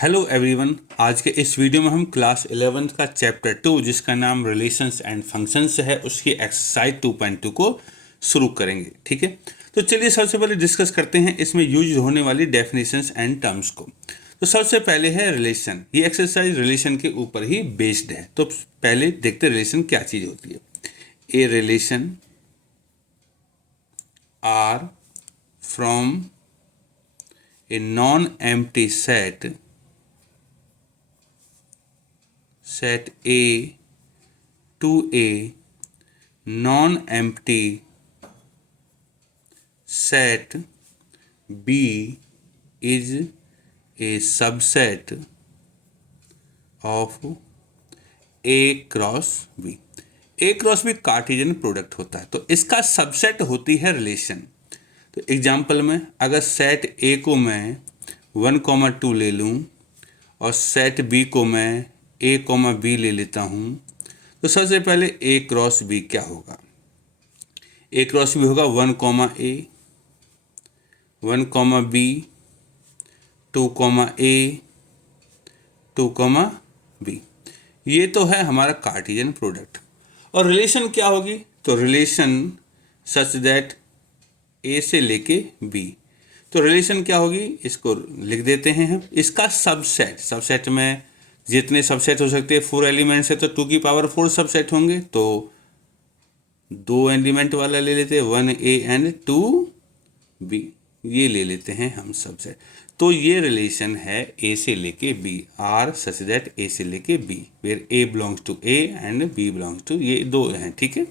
Hello everyone. आज के इस वीडियो में हम क्लास 11th का चैप्टर 2 जिसका नाम रिलेशंस एंड फंक्शंस है उसकी एक्सरसाइज 2.2 को शुरू करेंगे। ठीक है, तो चलिए सबसे पहले डिस्कस करते हैं इसमें यूज होने वाली डेफिनेशंस एंड टर्म्स को। तो सबसे पहले है रिलेशन। ये एक्सरसाइज रिलेशन के ऊपर ही बेस्ड है। तो पहले देखते हैं रिलेशन क्या चीज़ होती है। A relation R from a non empty set A to a non-empty set B is a subset of A cross B। A cross B Cartesian product होता है, तो इसका सबसेट होती है रिलेशन। तो एग्जांपल में अगर सेट A को मैं 1,2 ले लूँ और सेट B को मैं A,B ले लेता हूँ, तो सबसे पहले A क्रॉस B क्या होगा। A क्रॉस B होगा 1,A 1,B 2,A 2,B। ये तो है हमारा कार्टेशियन प्रोडक्ट। और रिलेशन क्या होगी, तो रिलेशन सच दैट A से लेके B। तो रिलेशन क्या होगी, इसको लिख देते हैं हम। इसका सबसेट में जितने सबसेट हो सकते हैं 4 एलिमेंट्स है, तो 2 की पावर 4 सबसेट होंगे। तो 2 एलिमेंट वाला ले लेते हैं 1A एंड 2B, ये ले लेते हैं हम सबसेट। तो ये रिलेशन है A से लेके B, R such that A से लेके B where A belongs to A and B belongs to, ये दो हैं। ठीक है,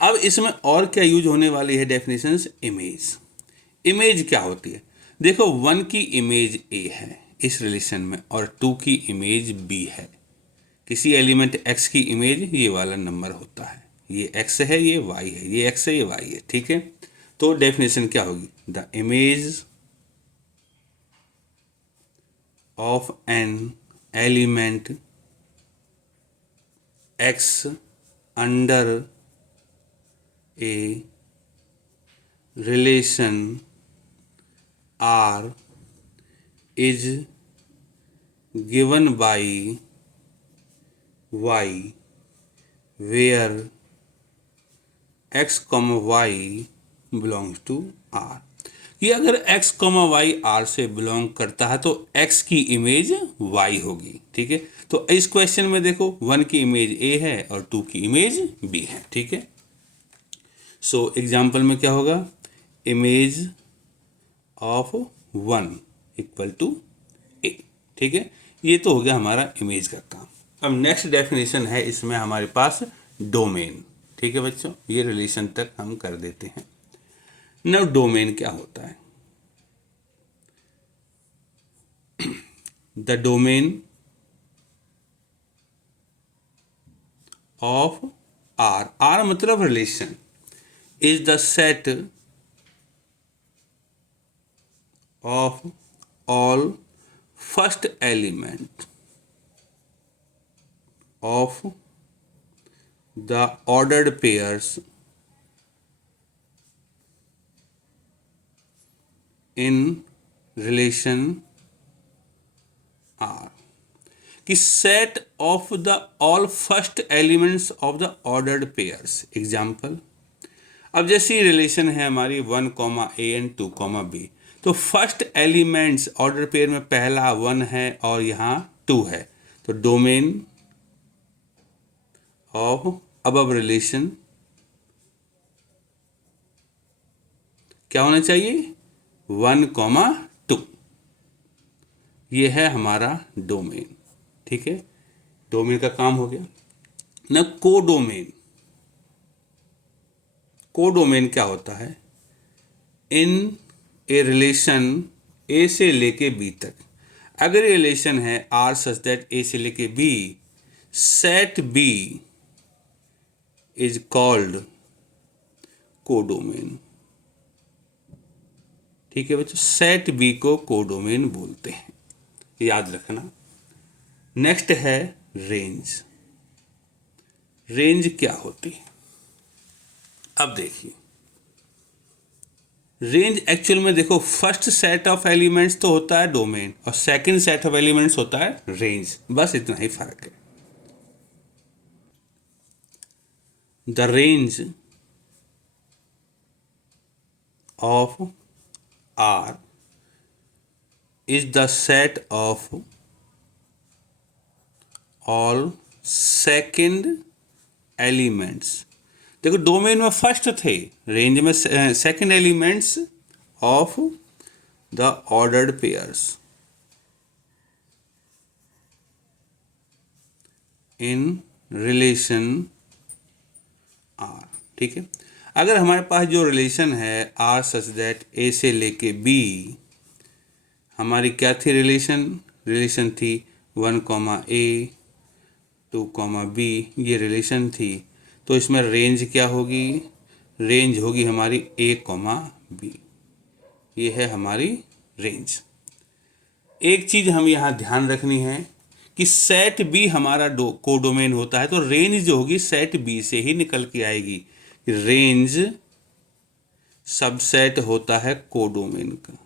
अब इसमें और क्या यूज होने वाली है डेफिनेशंस। इमेज। इमेज क्या होती है, देखो 1 की इमेज A है इस रिलेशन में और 2 की इमेज B है। किसी एलिमेंट x की इमेज ये वाला नंबर होता है, ये x है ये y है, ये x है ये y है। ठीक है, तो डेफिनेशन क्या होगी, the image of an element x under a relation R is given by y where x, y belongs to R। ये अगर x, y R से बिलोंग करता है तो x की इमेज y होगी। ठीक है, तो इस क्वेश्चन में देखो 1 की इमेज A है और 2 की इमेज B है। ठीक है, सो एग्जाम्पल में क्या होगा, image of 1 equal to A। ठीक है, ये तो हो गया हमारा इमेज का काम। अब नेक्स्ट डेफिनेशन है इसमें हमारे पास डोमेन। ठीक है बच्चों, ये रिलेशन तक हम कर देते हैं। नव डोमेन क्या होता है, the domain of R, R मतलब relation, is the set of all first element of the ordered pairs in relation R, कि set of the all first elements of the ordered pairs। Example, अब जैसी relation है हमारी 1,A and 2,B, तो first elements order pair में पहला 1 है और यहाँ 2 है, तो डोमेन ऑफ अबव रिलेशन क्या होना चाहिए, 1,2। ये है हमारा डोमेन। ठीक है, डोमेन का काम हो गया ना। कोडोमेन, कोडोमेन क्या होता है, इन ए रिलेशन ए से लेके बी तक, अगर ये रिलेशन है आर सच दैट ए से लेके B, set B is called codomain. ठीक है बच्चों, सेट बी को कोडोमेन बोलते हैं, याद रखना। नेक्स्ट है रेंज। रेंज क्या होती है, अब देखिए रेंज एक्चुअल में देखो फर्स्ट सेट ऑफ एलिमेंट्स तो होता है डोमेन और सेकंड सेट ऑफ एलिमेंट्स होता है रेंज, बस इतना ही फर्क है। The range of R is the set of all second elements. देखो डोमेन में फर्स्ट थे, रेंज में second elements of the ordered pairs in relation R. ठीक है, अगर हमारे पास जो रिलेशन है आर सच दैट ए से लेके बी, हमारी क्या थी रिलेशन थी 1 कॉमा ए 2 कॉमा बी, ये रिलेशन थी। तो इसमें रेंज क्या होगी, रेंज होगी हमारी ए कॉमा बी, ये है हमारी रेंज। एक चीज़ हम यहाँ ध्यान रखनी है कि सेट बी हमारा कोडोमेन होता है, तो रेंज जो होगी सेट बी से ही निकल के आएगी। रेंज सबसेट होता है कोडोमेन का।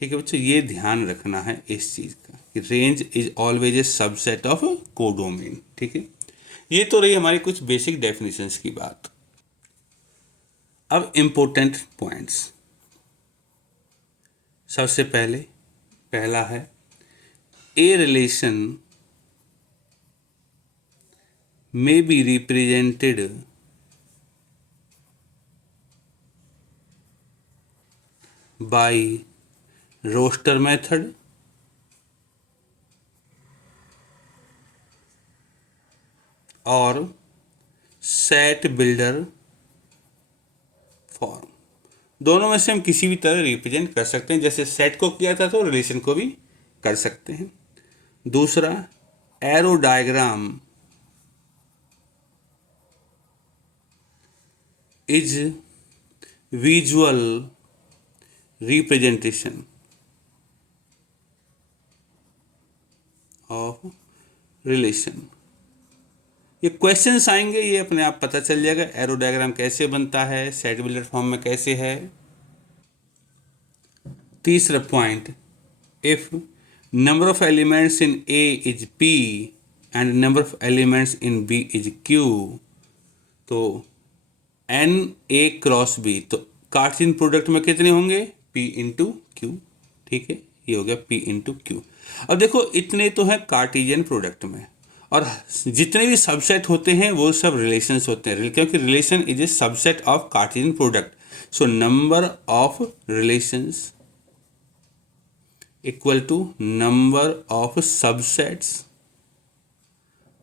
ठीक है बच्चों, ये ध्यान रखना है इस चीज़ का कि range is always a subset of codomain. ठीक है, ये तो रही हमारी कुछ बेसिक डेफिनेशंस की बात। अब इम्पोर्टेंट पॉइंट्स, सबसे पहला है a relation may be represented by roster method और set builder फॉर्म। दोनों में से हम किसी भी तरह रिप्रेजेंट कर सकते हैं, जैसे सेट को किया था तो रिलेशन को भी कर सकते हैं। दूसरा, arrow diagram is visual representation of relation. ये क्वेश्चंस आएंगे, ये अपने आप पता चल जाएगा एरो डायग्राम कैसे बनता है, सेट बिल्डर फॉर्म में कैसे है। तीसरा point, if number of elements in A is P and number of elements in B is Q, तो एन ए क्रॉस बी, तो कार्टेशियन प्रोडक्ट में कितने होंगे, पी इंटू क्यू। ठीक है, ये हो गया पी इंटू क्यू। अब देखो इतने तो हैं कार्टेशियन प्रोडक्ट में, और जितने भी सबसेट होते हैं वो सब रिलेशंस होते हैं, क्योंकि relation is a subset of cartesian product. So number of relations equal to number of subsets,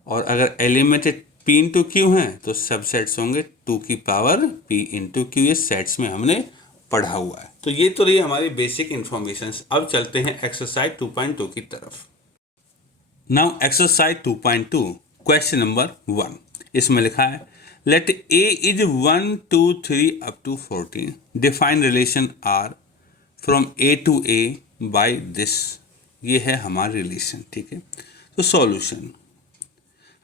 और अगर एलिमेंट पी इंटू क्यू हैं तो सबसेट्स होंगे 2 की पावर पी इंटू क्यू, ये सेट्स में हमने पढ़ा हुआ है। तो ये तो रही हमारी बेसिक इंफॉर्मेशन। अब चलते हैं एक्सरसाइज 2.2 की तरफ। नाउ एक्सरसाइज 2.2 क्वेश्चन नंबर 1, इसमें लिखा है let A is 1 2 3 up to 14, define relation R from A to A by this. ये है हमारा रिलेशन। ठीक है, तो सॉल्यूशन,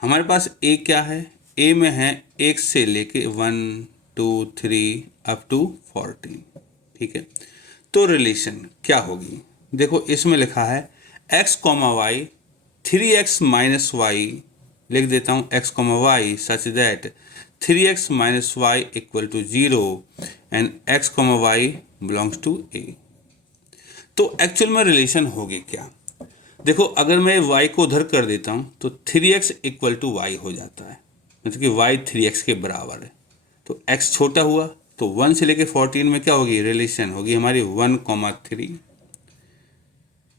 हमारे पास ए क्या है, ए में है 1 से लेके 1 2 3 अप टू 14। ठीक है, तो रिलेशन क्या होगी, देखो इसमें लिखा है x comma y 3x minus y, लिख देता हूँ x comma Y such that 3x minus y equal to 0 and x comma Y belongs to A. तो एक्चुअल में रिलेशन होगी क्या, देखो अगर मैं y को उधर कर देता हूँ तो 3x इक्वल टू वाई हो जाता है, मतलब कि y 3x के बराबर है। तो x छोटा हुआ तो 1 से लेके 14 में क्या होगी, रिलेशन होगी हमारी 1 कॉमा 3,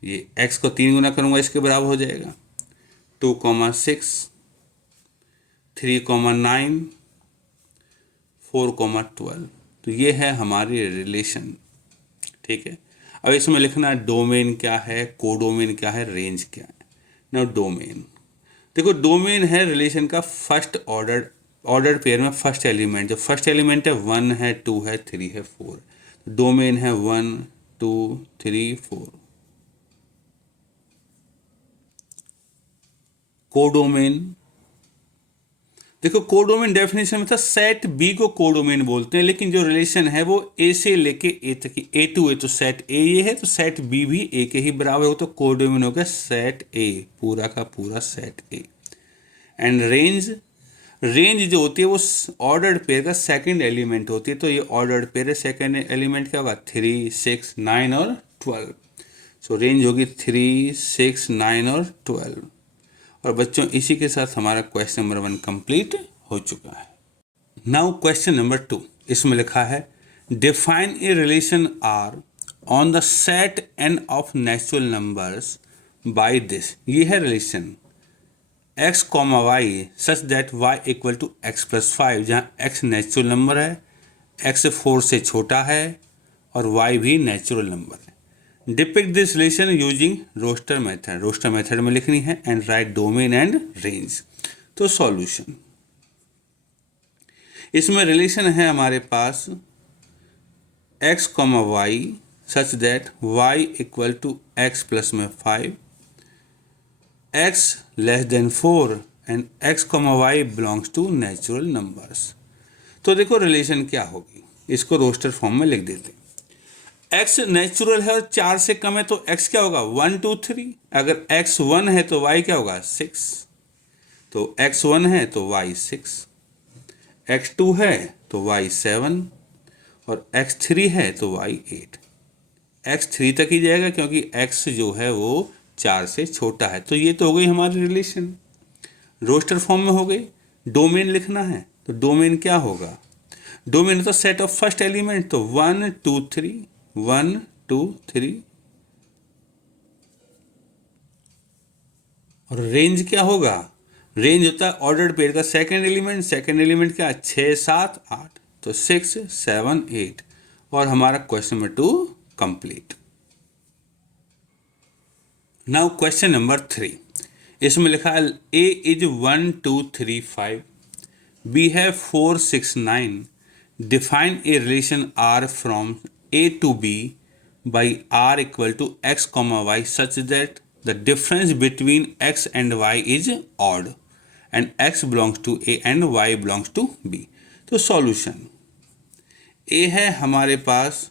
ये x को 3 गुना करूँगा इसके बराबर हो जाएगा 2 कॉमा 6 3 कॉमा 9 4 कॉमा 12। तो ये है हमारी रिलेशन। ठीक है, अब इसमें लिखना डोमेन क्या है, कोडोमेन क्या है, रेंज क्या है। ना डोमेन, देखो डोमेन है रिलेशन का फर्स्ट ऑर्डर पेयर में फर्स्ट एलिमेंट, जो फर्स्ट एलिमेंट है 1 है 2 है 3 है 4, डोमेन है 1 2 3 4। कोडोमेन देखो कोडोमेन डेफिनेशन में था सेट बी को कोडोमेन बोलते हैं, लेकिन जो रिलेशन है वो ए से लेके ए तक की, ए टू ए, तो सेट ए ये है तो सेट बी भी ए के ही बराबर हो, तो कोडोमेन हो गया सेट ए, पूरा का पूरा set A. And range, range जो होती है वो ऑर्डर्ड पेयर का सेकंड एलिमेंट होती है, तो ये ऑर्डर्ड पेयर है, सेकंड एलिमेंट क्या होगा 3, 6, 9 और 12। सो रेंज होगी 3, 6, 9 और 12। और बच्चों इसी के साथ हमारा क्वेश्चन नंबर 1 कंप्लीट हो चुका है। नाउ क्वेश्चन नंबर 2, इसमें लिखा है define a relation R on the set N of natural numbers by this. ये है relation x comma Y such that y equal to X plus 5, जहाँ x नेचुरल नंबर है, x 4 से छोटा है और y भी नेचुरल नंबर है। Depict this relation using roster method, roster method में लिखनी है, and write domain and range. तो सॉल्यूशन, इसमें रिलेशन है हमारे पास x comma Y such that y equal to X plus में 5, x less than 4 and x comma Y belongs to natural numbers. तो देखो रिलेशन क्या होगी, इसको रोस्टर फॉर्म में लिख देते हैं। x नेचुरल है और 4 से कम है तो x क्या होगा 1, 2, 3। अगर x 1 है तो y क्या होगा 6, तो x 1 है तो y 6, x 2 है तो y 7 और x 3 है तो y 8। x 3 तक ही जाएगा क्योंकि x जो है वो 4 से छोटा है। तो ये तो हो गई हमारी रिलेशन, रोस्टर फॉर्म में हो गई। डोमेन लिखना है तो डोमेन क्या होगा, डोमेन तो सेट ऑफ फर्स्ट एलिमेंट, तो 1, 2, 3, 1, 2, 3। और रेंज क्या होगा, रेंज होता है ऑर्डर्ड पेयर का सेकंड एलिमेंट, सेकंड एलिमेंट क्या 6, 7, 8, तो 6, 7, 8। और हमारा question number 2 complete. Now question number 3, इसमें लिखा है ए इज 1, 2, 3, 5, बी है 4, 6, 9, define a relation R from A to B by r equal to x comma y such that the difference between x and y is odd and x belongs to a and y belongs to b। तो solution, a है हमारे पास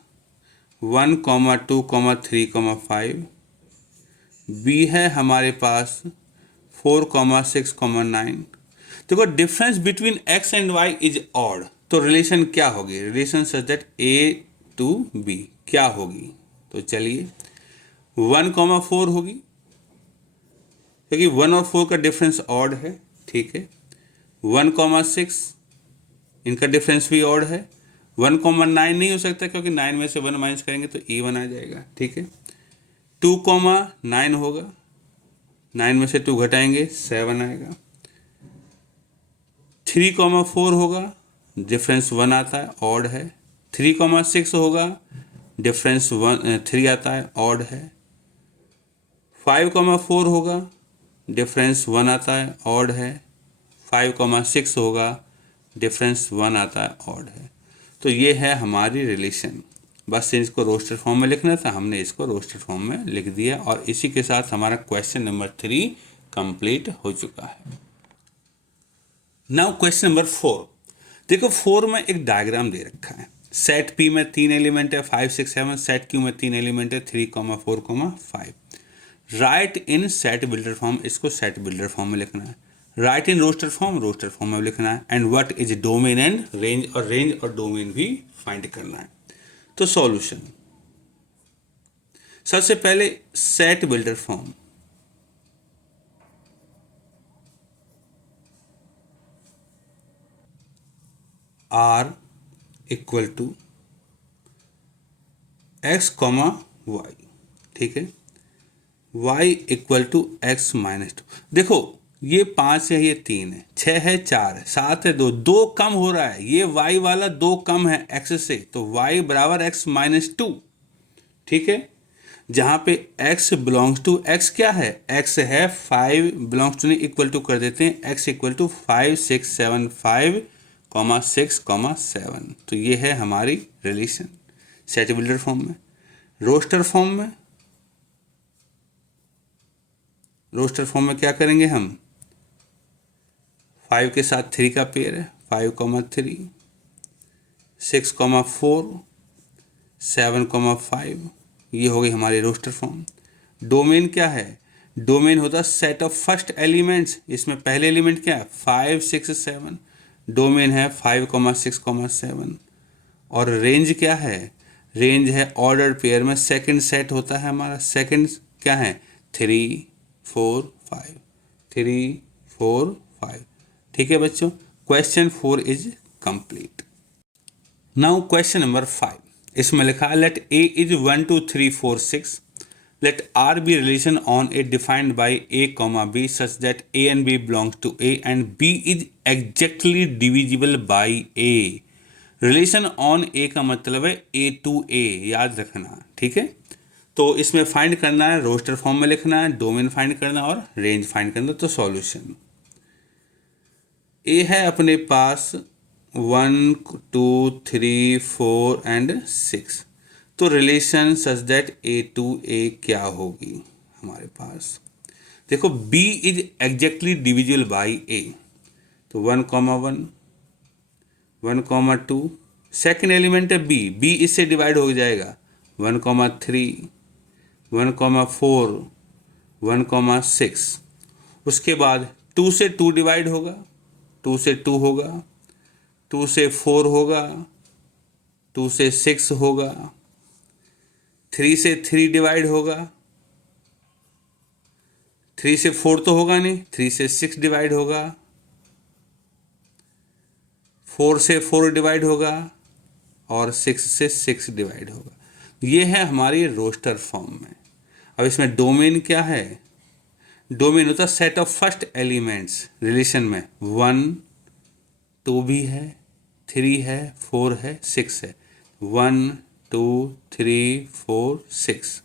1, 2, 3, 5, b है हमारे पास 4, 6, 9। देखो difference between x and y is odd, तो relation क्या होगी, relation such that a to b क्या होगी, तो चलिए 1, 4 होगी क्योंकि 1 और 4 का डिफरेंस ऑड है, ठीक है। 1, 6 इनका डिफरेंस भी ऑड है। 1, 9 नहीं हो सकता क्योंकि 9 में से 1 माइनस करेंगे तो इवन आ जाएगा, ठीक है। 2, 9 होगा, 9 में से 2 घटाएंगे 7 आएगा। 3, 4 होगा, डिफरेंस 1 आता है, ऑड है। 3, 6 होगा, डिफरेंस 3 आता है, ऑड है। 5, 4 होगा, डिफरेंस 1 आता है, ऑड है। 5, 6 होगा, डिफरेंस 1 आता है, ऑड है। तो ये है हमारी रिलेशन, बस इसको रोस्टर फॉर्म में लिखना था, हमने इसको रोस्टर फॉर्म में लिख दिया। और इसी के साथ हमारा क्वेश्चन नंबर 3 कंप्लीट हो चुका है। नाउ क्वेश्चन नंबर 4, देखो 4 में एक डायग्राम दे रखा है। सेट पी में 3 एलिमेंट है 5, 6, 7, सेट क्यू में 3 एलिमेंट है 3, 4, 5। राइट इन सेट बिल्डर फॉर्म, इसको सेट बिल्डर फॉर्म में लिखना है। राइट इन रोस्टर फॉर्म में लिखना है। And what is domain and range, और रेंज और डोमेन भी फाइंड करना है। तो सॉल्यूशन, सबसे पहले set builder form, R equal to X comma Y, ठीक है। y equal to X minus 2। देखो ये 5 है, ये 3 है, 6 है, 4 है, 7 है, 2 कम हो रहा है, ये y वाला 2 कम है x से, तो y बराबर x माइनस 2, ठीक है। जहाँ पे x बिलोंग्स टू, x क्या है, x है 5 बिलोंग्स टू, नहीं इक्वल टू कर देते हैं, x इक्वल टू 5, 6, 7, 5, 6, 7। तो ये है हमारी रिलेशन सेट बिल्डर फॉर्म में। रोस्टर फॉर्म में, रोस्टर फॉर्म में क्या करेंगे हम, 5 के साथ 3 का पेयर है, 5,3, 6,4, 7,5, ये हो गई हमारी रोस्टर फॉर्म। डोमेन क्या है? डोमेन होता है सेट ऑफ फर्स्ट एलिमेंट्स। इसमें पहले एलिमेंट क्या है? 5, 6, 7। डोमेन है 5, 6, 7। और रेंज क्या है? रेंज है ऑर्डर पेयर में सेकंड सेट होता है हमारा। सेकंड क्या है? 3, 4, 5, 3, 4, 5। ठीक है बच्चों, question 4 is complete. Now question number 5, इसमें लिखा है let A is 1, 2, 3, 4, 6। Let R be relation on A defined by A, B such that A and B belongs to A and B is exactly divisible by A। Relation on A का मतलब है A to A, याद रखना। ठीक है, तो इसमें find करना है, रोस्टर फॉर्म में लिखना है, डोमेन फाइंड करना और रेंज फाइंड करना। तो सॉल्यूशन ए है अपने पास 1, 2, 3, 4 एंड 6। तो relation such that A to A क्या होगी हमारे पास? देखो B is exactly divisible by A, तो 1,1, 1,2। सेकेंड एलिमेंट है बी, बी इससे डिवाइड हो जाएगा 1,3, 1,4, 1,6। उसके बाद 2 से 2 डिवाइड होगा, 2 से 2 होगा, 2 से 4 होगा, 2 से 6 होगा, 3 से 3 डिवाइड होगा, 3 से 4 तो होगा नहीं, 3 से 6 डिवाइड होगा, 4 से 4 डिवाइड होगा और 6 से 6 डिवाइड होगा। ये है हमारी रोस्टर फॉर्म में। अब इसमें डोमेन क्या है? डोमेन होता है set of first elements. Relation में 1, 2 भी है, 3 है, 4 है, 6 है। 1, 2, 3, 4, 6।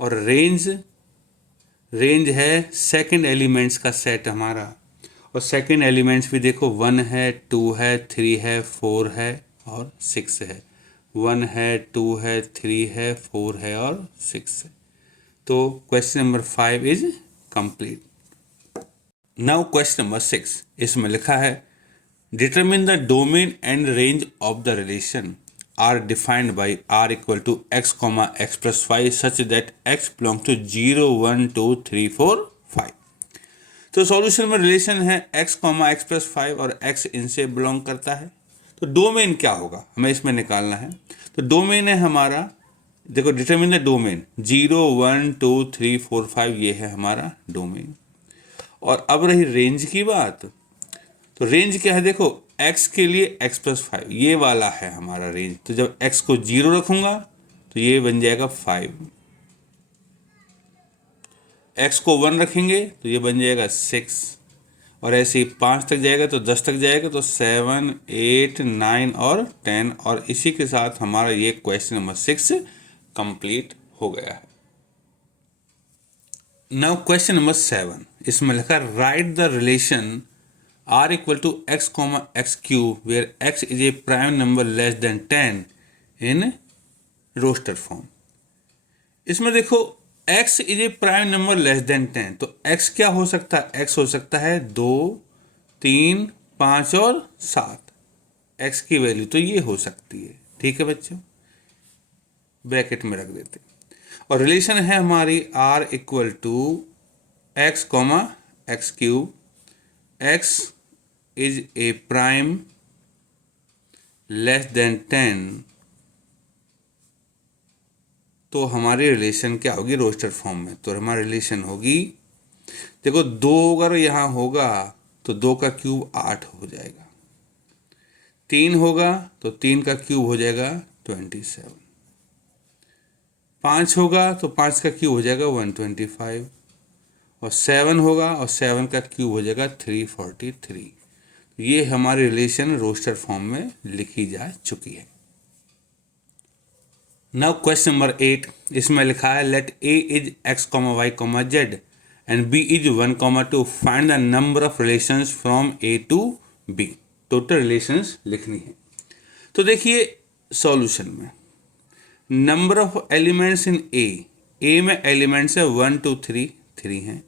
और रेंज है सेकंड एलिमेंट्स का सेट हमारा। और सेकंड एलिमेंट्स भी देखो 1 है, 2 है, 3 है, 4 है और 6 है। 1 है, 2 है, 3 है, 4 है और 6 है। तो question number 5 is complete. Now question number 6, इसमें लिखा है determine the domain and range of the relation are defined by r equal to x, x plus 5 such that x belongs to 0, 1, 2, 3, 4, 5। तो सॉल्यूशन में रिलेशन है x, x plus 5 और x इनसे belong करता है। तो डोमेन क्या होगा हमें इसमें निकालना है। तो डोमेन है हमारा, देखो डिटरमिन द डोमेन 0, 1, 2, 3, 4, 5, ये है हमारा डोमेन। और अब रही रेंज की बात, तो रेंज क्या है? देखो x के लिए x plus 5 ये वाला है हमारा रेंज। तो जब x को 0 रखूंगा तो ये बन जाएगा 5, x को 1 रखेंगे तो ये बन जाएगा 6, और ऐसे ही 5 तक जाएगा तो 10 तक जाएगा तो 7, 8, 9 और 10। और इसी के साथ हमारा ये क्वेश्चन नंबर 6 कंप्लीट हो गया है। नाउ क्वेश्चन नंबर 7, इसमें लिखा right the relation r equal to x, x cube where x is a prime number less than 10 in roster form। इसमें देखो x is a prime number less than 10, तो x क्या हो सकता है? x हो सकता है 2, 3, 5 और 7। x की वैल्यू तो ये हो सकती है। ठीक है बच्चों, ब्रैकेट में रख देते। और रिलेशन है हमारी r equal to x, x cube, x is a prime less than 10, तो हमारी रिलेशन क्या होगी रोस्टर फॉर्म में? तो हमारी रिलेशन होगी, देखो 2 अगर यहाँ होगा तो 2 का क्यूब 8 हो जाएगा, 3 होगा तो 3 का क्यूब हो जाएगा 27, 5 होगा तो 5 का क्यूब हो जाएगा 125, और 7 होगा और 7 का क्यूब हो जाएगा 343। ये हमारी रिलेशन रोस्टर फॉर्म में लिखी जा चुकी है। नाउ क्वेश्चन नंबर 8, इसमें लिखा है let a is x, y, z and b is 1, 2 find the number of relations from a to b। Total relations लिखनी है। तो देखिए सॉल्यूशन में number of elements in a में एलिमेंट्स है 1, 2, 3 हैं।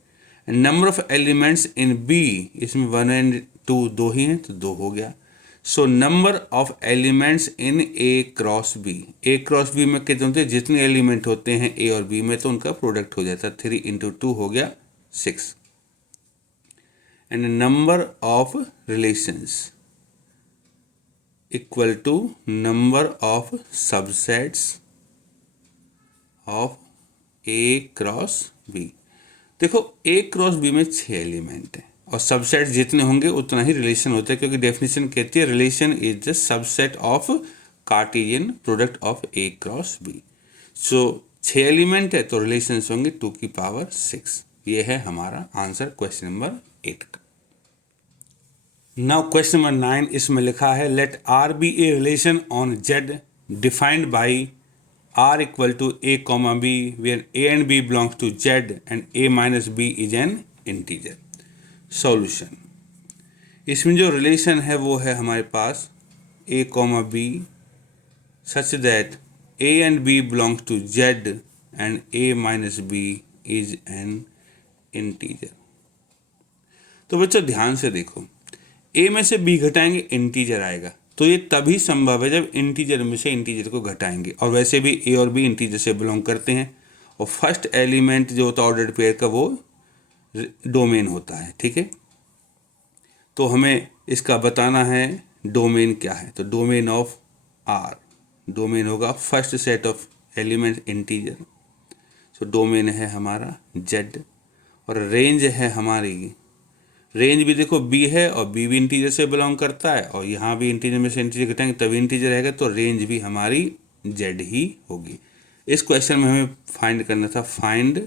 Number of elements in b, इसमें 1 and 2 2 ही हैं तो 2 हो गया। So number of elements in A cross B, A cross B में कितने होते हैं, जितने एलिमेंट होते हैं ए और बी में तो उनका प्रोडक्ट हो जाता है। 3 इंटू 2 हो गया 6। And number of relations equal to number of subsets of A cross B. देखो ए क्रॉस बी में 6 एलिमेंट हैं और सबसेट जितने होंगे उतना ही रिलेशन होता है, क्योंकि डेफिनेशन कहती है relation is the subset of cartesian product of A cross B. So 6 element है तो रिलेशंस होंगे 2 की पावर 6। ये है हमारा आंसर क्वेश्चन नंबर 8 का। नाउ क्वेश्चन नंबर 9, इसमें लिखा है let R be a relation on Z defined by R equal to a comma b where a and b belongs to z and a minus b is an integer. Solution, इसमें जो relation है वो है हमारे पास a comma b such that a and b belongs to z and a minus b is an integer. तो बच्चों ध्यान से देखो, a में से b घटाएंगे इंटीजर आएगा, तो ये तभी संभव है जब इंटीजर में से इंटीजर को घटाएंगे। और वैसे भी ए और बी इंटीजर से बिलोंग करते हैं और फर्स्ट एलिमेंट जो होता है ऑर्डर्ड पेयर का वो डोमेन होता है। ठीक है, तो हमें इसका बताना है डोमेन क्या है। तो डोमेन ऑफ आर, डोमेन होगा first set of element integer. So domain है हमारा जेड और रेंज है हमारी, रेंज भी देखो बी है और बी भी इंटीजर से बिलोंग करता है और यहाँ भी इंटीजर में से इंटीजर घटाएंगे तभी इंटीजर रहेगा, तो रेंज भी हमारी जेड ही होगी। इस क्वेश्चन में हमें फाइंड करना था फाइंड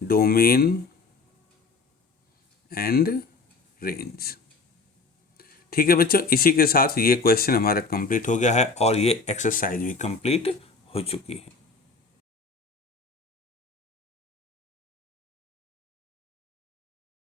डोमेन एंड रेंज। ठीक है बच्चों, इसी के साथ ये क्वेश्चन हमारा कंप्लीट हो गया है और ये एक्सरसाइज भी कंप्लीट हो चुकी है।